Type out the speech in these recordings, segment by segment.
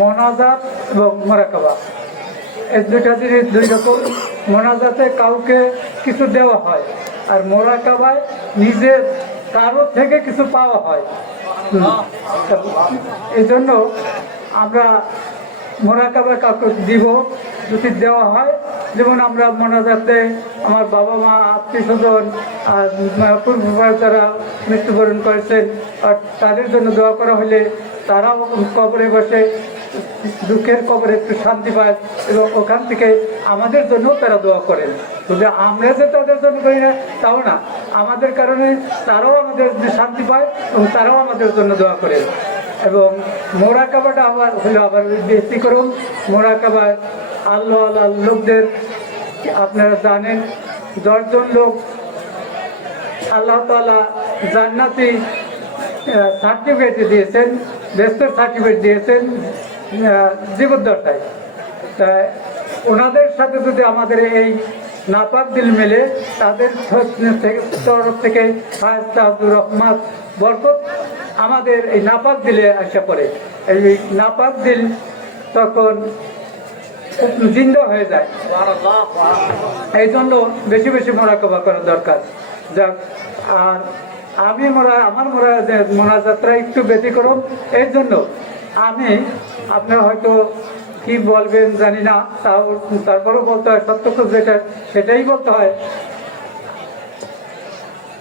মোনাজাত এবং মোরাকাবা, এই দুইটা জিনিস দুই রকম। মোনাজাতে কাউকে কিছু দেওয়া হয়, আর মোরাকাবায় নিজের কারো থেকে কিছু পাওয়া হয়। এই জন্য আমরা মোরাকাবা কাউকে দিব যদি দেওয়া হয়। যেমন আমরা মোনাজাতে আমার বাবা মা, আত্মীয় স্বজন আর পূর্ববার যারা মৃত্যুবরণ করেছেন আর তাদের জন্য দোয়া করা হলে তারাও কবরে বসে দুঃখের কবরে একটু শান্তি পায় এবং ওখান থেকে আমাদের জন্য তারা দোয়া করেন। শুধু আমরা যে তাদের জন্য করি না তাও না, আমাদের কারণে তারাও আমাদের শান্তি পায় এবং তারাও আমাদের জন্য দোয়া করেন। এবং মোরাকাবাটা আবার হলো আবার ব্যতিক্রম। মোরাকাবায় আল্লাহ আল্লাহ লোকদের আপনারা জানেন 10 জন লোক আল্লাহ তাআলা জান্নাতি সার্টিফিকেট দিয়েছেন, বেস্টের সার্টিফিকেট দিয়েছেন জীবদ্দশায়। তাই ওনাদের সাথে যদি আমাদের এই নাপাক দিল মেলে, তাদের তরফ থেকে রহমত বরকত আমাদের এই নাপাক দিলে আসা পড়ে। এই নাপাক দিল তখন জিন্দা হয়ে যায়। এই জন্য বেশি বেশি মোরাকাবা করা দরকার। যাক, আর আমার মোনাজাতটা একটু ব্যতিক্রম। এই জন্য আমি আপনারা হয়তো কি বলবেন জানি না, তারপরেও বলতে হয়, সত্য যেটা সেটাই বলতে হয়।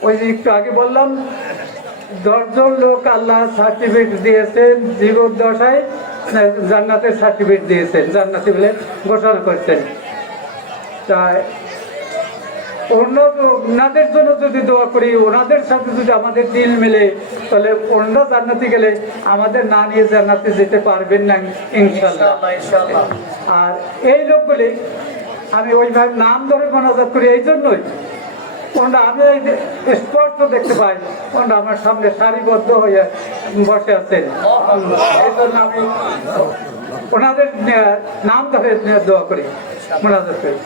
ওই যে একটু আগে বললাম 10 জন লোক আল্লাহ সার্টিফিকেট দিয়েছেন জীবদ্দশায়, জান্নাতের সার্টিফিকেট দিয়েছেন, জান্নাতি বলে ঘোষণা করছেন। তাই ওনাদের জন্য যদি দোয়া করি, ওনাদের সাথে যদি আমাদের দিল মেলে, তাহলে ওনারা জান্নাতে গেলে আমাদের না নিয়ে জান্নাতে যেতে পারবেন না ইনশাআল্লাহ। আর এই লোকগুলি আমি ওইভাবে নাম ধরে মোনাজাত করি এই জন্যই, ওনারা আমি স্পষ্ট দেখতে পাই ওনারা আমার সামনে সারিবদ্ধ হয়ে বসে আছেন। এই জন্য আমি ওনাদের নাম ধরে দোয়া করি, মোনাজাত করি।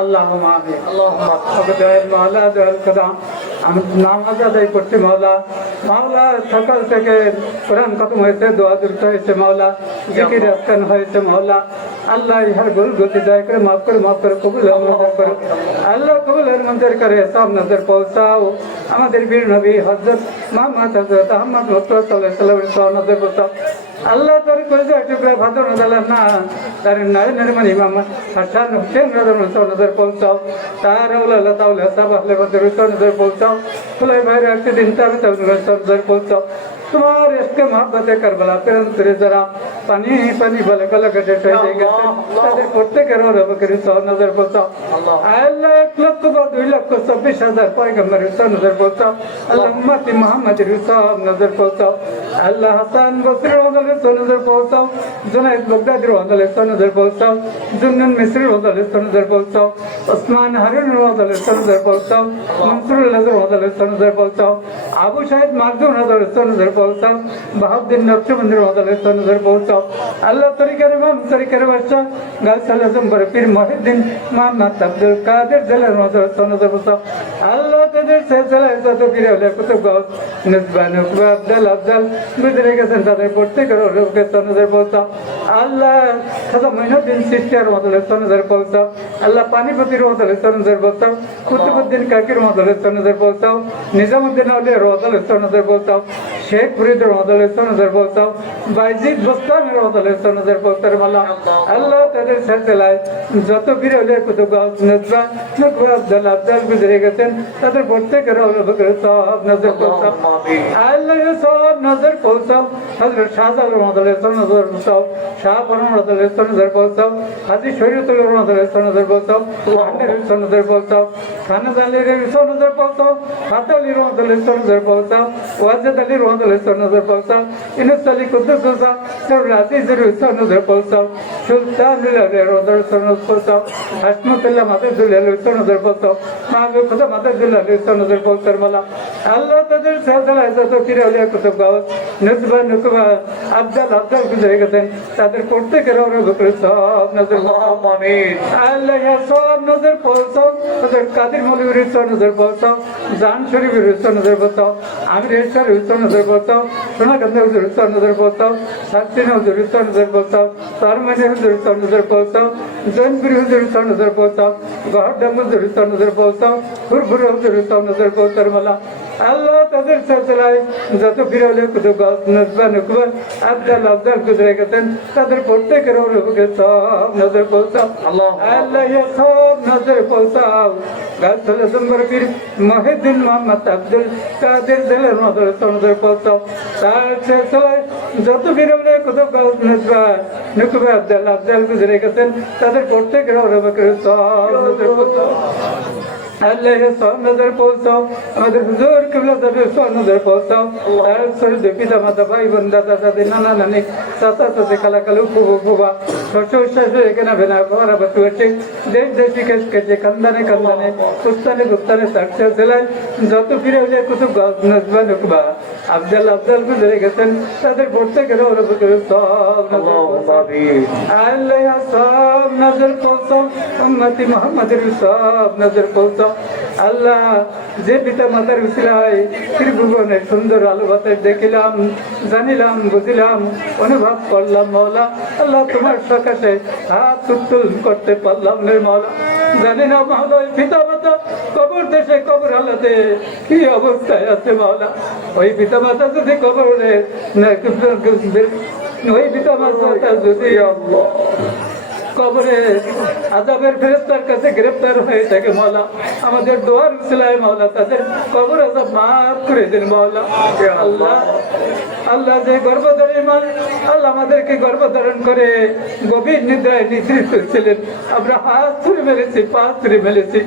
আল্লাহুম্মা আমিন। মাওলা দয়াল খোদা, আমি নামাজ আদায় করছি মাওলা। মাওলা সকাল থেকে কোরআন খতম হয়েছে, দোয়া দুরূদ হয়েছে মাওলা, জিকির আজকান হয়েছে মাওলা। আল্লাহ ইহার ভুল গতি দয়া করে মাফ করে কবুল মঞ্জুর করো। আল্লাহ কবুল মঞ্জুর করে সব নজর পৌঁছাও। আমাদের বীর নবী হযরত মুহাম্মদ হযরত আহমদ মুস্তাফা সাল্লাল্লাহু আলাইহি ওয়াসাল্লাম নজর পৌঁছাও। আল্লাহ তোর কলেজা টুকরা ভাদর নদালার না তার নরমানি মামা হাসান হুসেন নজর পৌঁছাও। তার আল্লাহ তাআলা সব আহলে বদর নজর পৌঁছাও। খুলাই ভাইয়ের একটা দিন তাবে নজর পৌঁছাও। তোমার इसके मोहब्बत करबला पे अंतरे जरा पानी पानी भले भले गटे हয়ে গেছে, তাদের প্রত্যেকের রবকের সহ নজর পৌঁছাও। আল্লাহ 1 লক্ষ বা 2 লক্ষ 26,000 পয়গম্বরের সহ নজর পৌঁছাও। আল্লাহ উম্মতি মুহাম্মাদের সহ নজর পৌঁছাও। আল্লাহ হাসান বসরির ওয়ালের সহ নজর পৌঁছাও। জুনাইদ বাগদাদির ওয়ালের সহ নজর পৌঁছাও। জুন্নুন মিসরির ওয়ালের সহ নজর পৌঁছাও। ওসমান হারুনের ওয়ালের সহ নজর পৌঁছাও। মনসুরুল নজর ওয়ালের সহ নজর পৌঁছাও। আবু শাহিদ মাকদুম ওয়ালের সহ নজর পৌঁছাও। বাহাউদ্দিন নকশবন্দির ওয়ালের সহ নজর পৌঁছাও। আল্লাহ তরিকার ইমাম তরিকার বাদশা গাউসুল আজম বড় পীর মহিউদ্দিন মুহাম্মদ আব্দুল কাদের জিলানী ওয়ালের সহ নজর পৌঁছাও। আল্লাহ তাদের সিলসিলায় যত পীর ওলি কুতুব গাউস নিসবান উকবা আব্দুল আফজাল গুজরে গেছেন, তাদের প্রত্যেকের রূপকে সহ নজর পৌঁছাও। আল্লাহ খাজা মঈনুদ্দিন চিশতিয়ার ওয়ালের সহ নজর পৌঁছাও। আল্লাহ পানিপতির ওয়ালের সহ নজর পৌঁছাও। কুতুবউদ্দিন কাকির ওয়ালের সহ নজর পৌঁছাও। নিজামউদ্দিন আউলিয়ার ওয়ালের সহ নজর পৌঁছাও। শেখ ফরিদের ওয়ালের সহ নজর পৌঁছাও। বাইজিদ বস্তামের ওয়ালের সহ নজর পৌঁছাও। আল্লাহ তাদের সিলসিলায় যত পীর ওলি কুতুব গাউস নিসবান উকবা আব্দুল আফজাল গুজরে গেছেন, তাদের প্রত্যেকের রূপকে সহ নজর পৌঁছাও। আল্লাহ সব নজর পৌঁছাও। হযরত শাহজালাল ওয়ালের সহ নজর পৌঁছাও। শাহ ফরমান ওয়ালের সহ নজর পৌঁছাও। হাজী শরীয়তুল ওয়ালের সহ নজর পৌঁছাও। ওয়াহানের সহ নজর পৌঁছাও। খানজ আলীর সহ নজর পৌঁছাও। ফাতালির ওয়ালের সহ নজর পৌঁছাও। ওয়াজেদ আলীর ওয়ালের সহ নজর পৌঁছাও। ইনুস আলী কুদ্দুস সরুল আজিজের সহ নজর পৌঁছাও। সুলতানুল রোদর সনদ পৌঁছাও হাসমতুল্লাহ মাদাদুল্লাহ সনদের পৌঁছাও মাহবুব খোদা মাদাদুল্লাহ সনদের পৌঁছার মালা আল্লাহ তাদের সালসালায় যত ফিরে আউলিয়া কুতুব গাউস নুতবা নুকবা আফজাল গুজরে গেছেন তাদের প্রত্যেকের বকর সব নজর আমিন আল্লাহ ইয়া সব নজর পৌঁছাও তাদের কাদের মৌলভীর নজর পৌঁছাও জান শরীফের নজর পৌঁছাও আমির এরশাদ নজর পৌঁছাও সোনাকান্ত হুজুর নজর পৌঁছাও সাকিনা হুজুর নজর পৌঁছাও সারমানি হুজুর নজর পৌঁছাও জৈনপুরি হুজুর নজর পৌঁছাও গহরডাঙ্গ হুজুর নজর পৌঁছাও ফুরফুর হুজুর নজর পৌঁছার মালা আল্লাহ তাদের সিলসিলায় যত ফিরাউলিয়া কুতুব গাউস নজবা নুকবা আফজাল গুজরে গেছেন তাদের প্রত্যেকের বুকে সব নজর পৌঁছাও আল্লাহ ইয়া সব নজর পৌঁছাও গাছল নম্বর পীর মহিউদ্দিন মোহাম্মদ আব্দুল কাদের জেলার নজর পৌঁছাও তার সিলসিলায় যত ফিরাউলিয়া কুতুব গাউস নজবা নুকবা আফজাল গুজরে গেছেন তাদের প্রত্যেকের বুকে সব নজর পৌঁছাও আল্লাহ সব নজর পৌঁছাও আমাদের হুজুর কিবলা যাদের সব নজর পৌঁছাও আর শহীদ পিতা মাতা ভাই বোন দাদা দাদি নানা নানি চাচা চাচি খালা খালু ফুবু ফুবা শ্বশুর শাশুড়ি এখানে ভেনা ঘরা বাতু আছে দেশ দেশি কেছে কান্দানে কুস্তানে গুস্তানে সাক্ষা জেলায় যত ফিরে হলে কুতুব গাছ নজবা নুকবা আফজাল গুজরে গেছেন তাদের প্রত্যেকের সব আল্লাহ সব নজর পৌঁছাও উম্মতি মুহাম্মাদের সব নজর পৌঁছাও আল্লাহ যে পিতা মাতার উসিলায় ত্রিভুবনের সুন্দর আলো বাতাস দেখিলাম জানিলাম বুঝিলাম অনুভব করলাম মওলা আল্লাহ তোমার সকাশে হাত উত্তোলন করতে পারলাম না মওলা জানি না মওলা ওই পিতা মাতা কবর দেশে কবর হালাতে কি অবস্থায় আছে মওলা ওই পিতা মাতা যদি কবরে ওই পিতা মাতা যদি কবরে আযাবের ফেরেশতার কাছে গ্রেফতার হয়ে থাকে মওলা আমাদের দোয়ার উসিলায় মওলা তাদের কবর আযাব মাফ করে দিন মওলা আল্লাহ যে গর্ভধারী মা আল্লাহ আমাদেরকে গর্ভধারণ করে গভীর নিদ্রায় নিদ্রিত ছিলেন আমরা হাত ছুড়ে মেরেছি পা ছুড়ে মেরেছি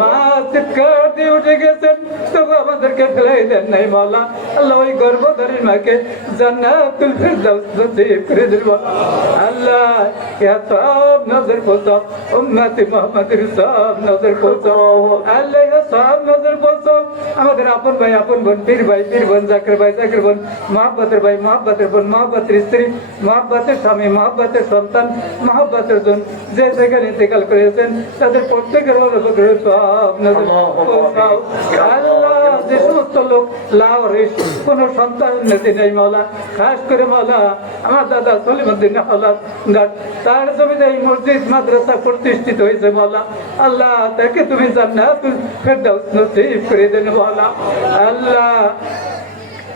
মা চিৎকার দিয়ে উঠে গেছেন তবু আমাদেরকে ফেলাই দেন নাই মওলা আল্লাহ ওই গর্ভধারী মাকে জান্নাতুল ফিরদাউস নসিব করে দিন আল্লাহ ইয়া সব নজর পৌঁছাও উম্মতি মুহাম্মাদের সব নজর পৌঁছাও আল্লাহ সব নজর পৌঁছাও আমাদের আপন ভাই আপন বোন পীর বোন জাকির বোন মহব্বতের ভাই মহব্বতের বোন মহব্বতের স্ত্রী মহব্বতের স্বামী মহব্বতের সন্তান মহব্বতের জন যে যেখানে ইন্তেকাল করেছেন তাদের প্রত্যেকের সব নজর পৌঁছাও আল্লাহ যে সমস্ত লোক লাওয়ারিস কোনো সন্তান নেই মওলা খাস করে মওলা আমার দাদা সলিমউদ্দিন হাওলাত তার জমিতে এই মসজিদ মাদ্রাসা প্রতিষ্ঠিত হয়েছে মওলা আল্লাহ তাকে তুমি জান্নাতুল ফিরদাউস নসিব করে দেন মওলা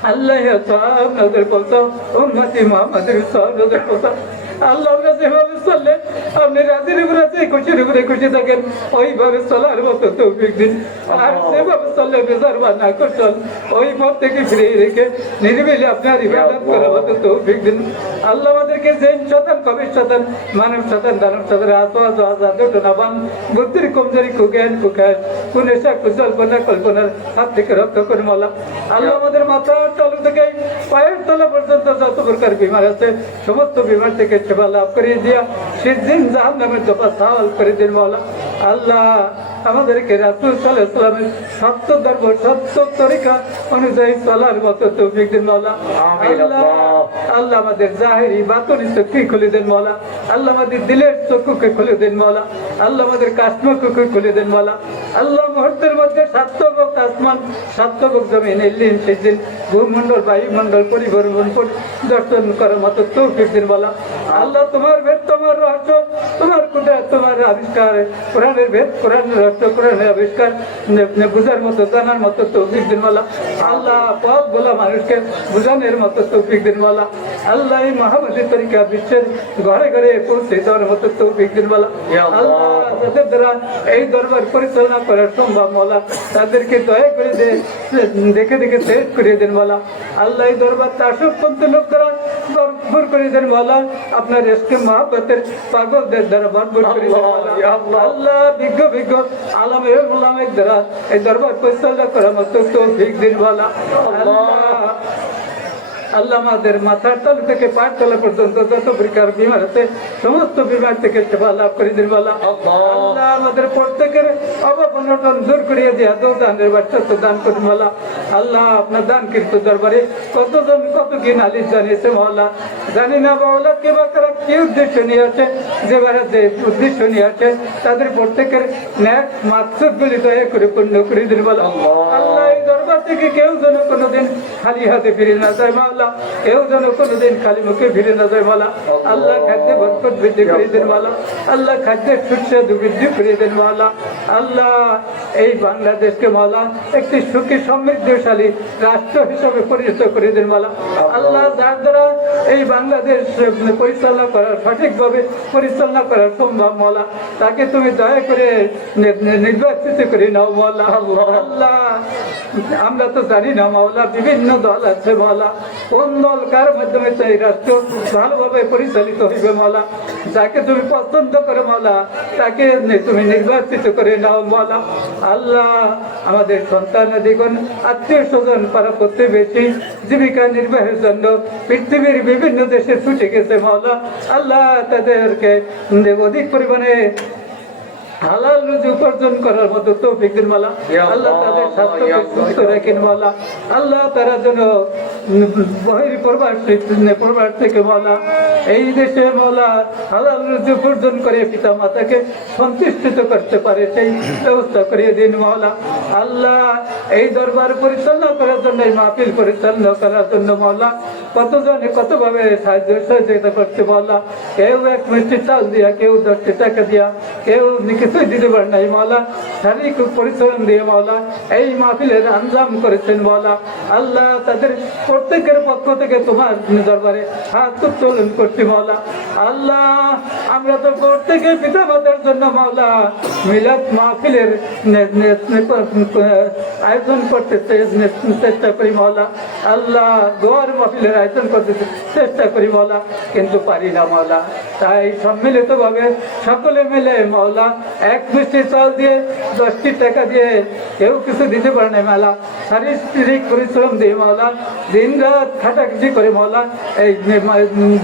আল্লাহ সব নজর পৌঁছাও উম্মতি মুহাম্মাদের সব নজর পৌঁছাও আল্লাহ যেভাবে চললেন আপনি রাজির উপরে খুশি থাকেন ওইভাবে চলার মতো তৌফিক দিন আর যেভাবে চললে বেজারবা না করছেন ওই পথ থেকে ফিরে রেখে নিরিবিলি আপনার ইবাদত করার মতো তৌফিক দিন আল্লাহ আমাদেরকে জেন শতান কবির শতান মানব শতান দানব শতান আসান বুদ্ধির কমজোরি কুজ্ঞান কুখায় কুনেশা কুজল্পনা কল্পনার হাত থেকে রক্ষা করে মওলা আল্লাহ আমাদের মাথার তালু থেকে পায়ের তলা পর্যন্ত যত প্রকার বিমার আছে সমস্ত বিমার থেকে সেবা লাভ করিয়ে দিয়া সেদিন জাহান্নামের দফা সাওয়াল করে দিন মওলা আল্লাহ আমাদেরকে রাসূল সাল্লাল্লাহু আলাইহি ওয়াসাল্লামের সত্য ধর্ম সত্য তরিকা অনুযায়ী চলার মতো তৌফিক দিন মওলা আল্লাহ আমাদের জাহেরি বাতনি চোখকে খুলে দেন মওলা আল্লাহ আমাদের দিলের চক্ষুকে খুলে দেন মওলা আল্লাহ আমাদের কাশ্মীরকে খুলে দেন মওলা আল্লাহ মুহূর্তের মধ্যে সাতবক আসমান সাতবক জমিন এলিন সেদিন ভূমণ্ডল বায়ুমণ্ডল পরিভ্রমণ দর্শন করার মতো তৌফিক দিন মওলা আল্লাহ তোমার ভেদ তোমার রহস্য তোমার কুদরত তোমার আবিষ্কার কোরআনের ভেদ কোরআনের রহস্য কোরআনের আবিষ্কার বুঝার মতো জানার মতো তৌফিক দিন মওলা আল্লাহ পথ বলা মানুষকে বুঝানোর মতো তৌফিক দিন মওলা আল্লাহ এই মহাবতী তরিকা বিশ্বের ঘরে ঘরে পৌঁছে দেওয়ার মতো তৌফিক দিন মওলা আল্লাহ যাদের দ্বারা এই দরবার পরিচালনা করা সম্ভব মওলা তাদেরকে দয়া করে দেখে শেষ করে দেন মওলা আল্লাহ এই দরবার তাসবপন্থী লোক দ্বারা ভরপুর করে দেন মওলা আপনার ইশকে মহব্বতের পাগলদের দ্বারা ভরপুর করে দেন আল্লাহ বিজ্ঞ আলমে উলামার দ্বারা এই দরবার পরিচালনা করার মতো তৌফিক দিন মওলা আল্লাহ আল্লাহ আমাদের মাথার তালু থেকে পাট তলা পর্যন্ত যত প্রকার বিমার আছে সমস্ত বিমার থেকে সেবা লাভ করে দিন বলা। আল্লাহ আমাদের প্রত্যেকের অভাব অনটন দূর করিয়ে দিয়ে দৌ দানের বাচ্চা দান করুন বলা। আল্লাহ আপনার দান কীর্ত দরবারে কতজন কত কি নালিশ জানিয়েছে মহল্লা জানি না মহল্লা কে বা তারা কি উদ্দেশ্য নিয়ে আছে, যে উদ্দেশ্য নিয়ে আছে তাদের প্রত্যেকের ন্যাক মাকসুদ গুলি দয়া করে পূর্ণ করে দিন বলা। আল্লাহ এই দরবার থেকে কেউ যেন কোনোদিন খালি হাতে ফিরে না যায় মাওলা, কেউ যেন কোনোদিন খালি মুখে ফিরে না যায় মাওলা। আল্লাহ খাদ্যে বরকত বৃদ্ধি করে দেন মাওলা, আল্লাহ খাদ্যের সুস্বাদু বৃদ্ধি করে দেন মাওলা। আল্লাহ এই বাংলাদেশকে মাওলা একটি সুখী সমৃদ্ধশালী রাষ্ট্র হিসাবে পরিণত করে দেন মাওলা। আল্লাহ যার দ্বারা এই বাংলাদেশ পরিচালনা করার সঠিকভাবে পরিচালনা করার সম্ভব মাওলা, তাকে তুমি দয়া করে নির্বাচিত করে নাও মাওলা। আল্লাহ আমরা তো জানি না মাওলা, বিভিন্ন দল আছে মাওলা, কোন দল কার মাধ্যমে চাই রাষ্ট্র ভালোভাবে পরিচালিত হইবে মাওলা। যাকে তুমি পছন্দ করো মাওলা তাকে তুমি নির্বাচিত করে নাও মাওলা। আল্লাহ আমাদের সন্তানাদিগণ আত্মীয় স্বজন পাড়া প্রতিবেশী জীবিকা নির্বাহের জন্য পৃথিবীর বিভিন্ন দেশে ছুটে গেছে মাওলা। আল্লাহ তাদেরকে অধিক পরিমাণে হালাল রুজি উপার্জন করার মতো তৌফিক দিন মাওলা। আল্লাহ তাদের স্বাস্থ্যকে সুস্থ রাখেন মাওলা। আল্লাহ তারা যেন প্রবাস থেকে মাওলা এই দেশে মাওলা হালাল রুজি উপার্জন করে পিতা মাতাকে সন্তুষ্টিত করতে পারে সেই ব্যবস্থা করিয়ে দিন মাওলা। আল্লাহ এই দরবার পরিচালনা করার জন্য, এই মাহফিল পরিচালনা করার জন্য মাওলা কতজনে কতভাবে সহযোগিতা করতে মাওলা। কেউ এক মিষ্টি চাল দিয়া, কেউ 10টি টাকা দিয়া, কেউ কিছুই দিতে পারে নাই মাওলা। শারীরিক পরিশ্রম দিয়ে মাওলা এই মাহফিলের আঞ্জাম করেছেন মাওলা। আল্লাহ তাদের প্রত্যেকের পক্ষ থেকে তোমার দরবারে হাত উত্তোলন করছি মাওলা। আল্লাহ আমরা তো প্রত্যেকে পিতা মাতার জন্য মাওলা মিলাদ মাহফিলের আয়োজন করতে চেষ্টা করি মাওলা। আল্লাহ দোয়ার মাহফিলের আয়োজন করতে চেষ্টা করি মাওলা, কিন্তু পারি না মাওলা। তাই সম্মিলিতভাবে সকলে মিলে মাওলা এক মিষ্টি চাল দিয়ে, 10টি টাকা দিয়ে, কেউ কিছু দিতে পারে না মাওলা। শারীরিক পরিশ্রম দিয়ে মাওলা দিন রাত খাটাখাটি করে মাওলা এই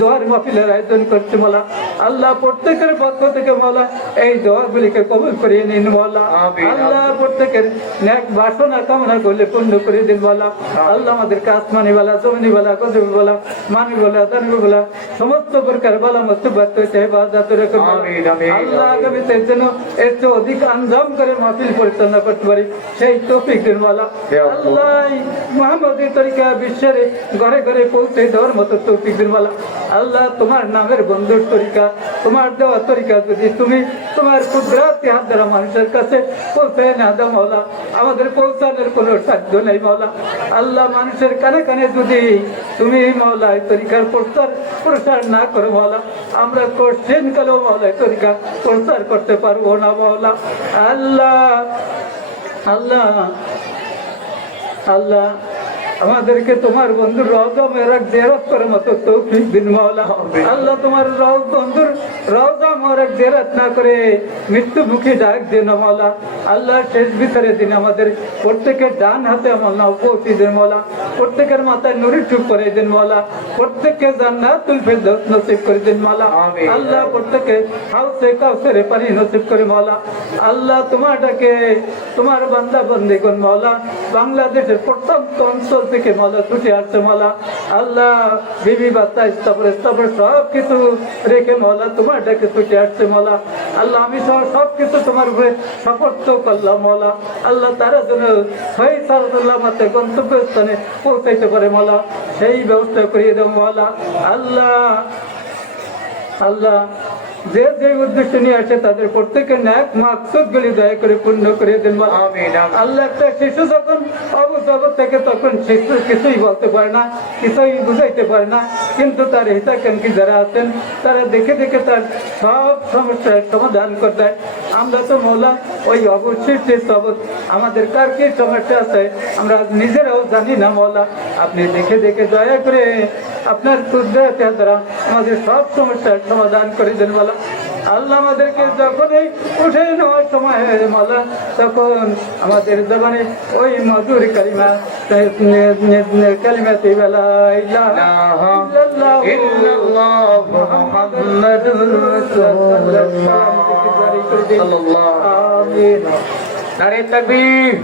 দোয়ার মাহফিলের আয়োজন করছে মাওলা। আল্লাহ প্রত্যেকের পক্ষ থেকে মাওলা এই দোয়াগুলিকে কবুল করিয়ে নিন মাওলা। আল্লাহ প্রত্যেকের ন্যাক বাসনা কামনা করলে পূর্ণ করে দিন মাওলা। আল্লাহ আমাদেরকে আসমানি বালা, জমিনি বালা, গজবি বালা, মানি বালা, দানবি বালা সমস্ত প্রকার বালা মুসিবত হইতে হেফাজত রাখুন আল্লাহ। আগামীতে যেন এর চেয়ে অধিক আঞ্জাম করে মাহফিল পরিচালনা করতে পারি সেই তৌফিক দিন মাওলা। আল্লাহ মুহাম্মদী তরিকা বিশ্বের ঘরে ঘরে পৌঁছে দেওয়ার মতো তৌফিক দিন মাওলা। আল্লাহ তোমার নামের বন্ধুর তরিকা, তোমার দেওয়া তরিকা যদি তুমি তোমার কুদরতি হাত দ্বারা মানুষের কাছে পৌঁছায় না দাও মাওলা, আমাদের পৌঁছানোর কোনো সাধ্য নেই মাওলা। আল্লাহ মানুষের কানে কানে যদি তুমি মাওলা এই তরিকার প্রসার না করো মাওলা, আমরা কোশ্চেন কালেও মাওলা এই তরিকা প্রচার করতে পারবো না মাওলা। আল্লাহ আল্লাহ আল্লাহ আমাদেরকে তোমার বন্ধুর রওজা মেরাক জিয়ারত করার মতো তৌফিক দিন মাওলা। আল্লাহ তোমার বন্ধুর রওজা মেরাক জিয়ারত না করে মৃত্যুমুখী ডাক দিন মাওলা। আল্লাহ শেষ বিচারের দিন আমাদের প্রত্যেকের ডান হাতে আমার নাও পৌঁছে দেন মাওলা, প্রত্যেকের মাথায় নুরি চুপ করে দেন মাওলা, প্রত্যেককে জান্নাতুল ফিরদৌস নসিব করে দেন মাওলা। আল্লাহ প্রত্যেকে হাউসে কাউসারে পানি নসিব করে মাওলা। আল্লাহ তোমারটাকে তোমার বান্দা বন্দিগণ মাওলা বাংলাদেশের প্রত্যন্ত অঞ্চল থেকে মাওলা ছুটে আসছে মাওলা। আল্লাহ বিবি বাচ্চা স্তবর সব কিছু রেখে মাওলা তোমার ডাকে ছুটে আসছে মাওলা। আল্লাহ আমি সব কিছু তোমার উপরে সমর্থ করলাম মাওলা। আল্লাহ তারা যেন সহিহ সালাতে গন্তব্যস্থানে পৌঁছাইতে পারে মাওলা, সেই ব্যবস্থা করিয়ে দাও মাওলা। আল্লাহ আল্লাহ যে যে উদ্দেশ্য নিয়ে আসে তাদের প্রত্যেকের ন্যাক মাকসুদ গুলি দয়া করে পূর্ণ করে দেন মাওলা। আল্লাহ একটা শিশু যখন অবস্থা থেকে তখন শিশু কিছুই বলতে পারে না, কিছুই বুঝাইতে পারে না, কিন্তু তার হিতাকাঙ্ক্ষী যারা আছেন তারা দেখে দেখে তার সব সমস্যার সমাধান করে দেয়। আমরা তো মাওলা ওই অবশ্যই যে সবক আমাদের কার কি সমস্যা আছে আমরা নিজেরাও জানি না মাওলা, আপনি দেখে দেখে দয়া করে আপনার কুদরতের দ্বারা আমাদের সব সমস্যার সমাধান করে দেন মাওলা। আল্লাহ আমাদেরকে যখনই উঠে নেওয়ার সময় হয় মাওলা, তখন আমাদের জবানে ওই মধুর কালিমা কালিমাতে লা ইলাহা ইল্লাল্লাহ মুহাম্মাদুর রাসূলুল্লাহ। আমিন। নারে তাকবীর।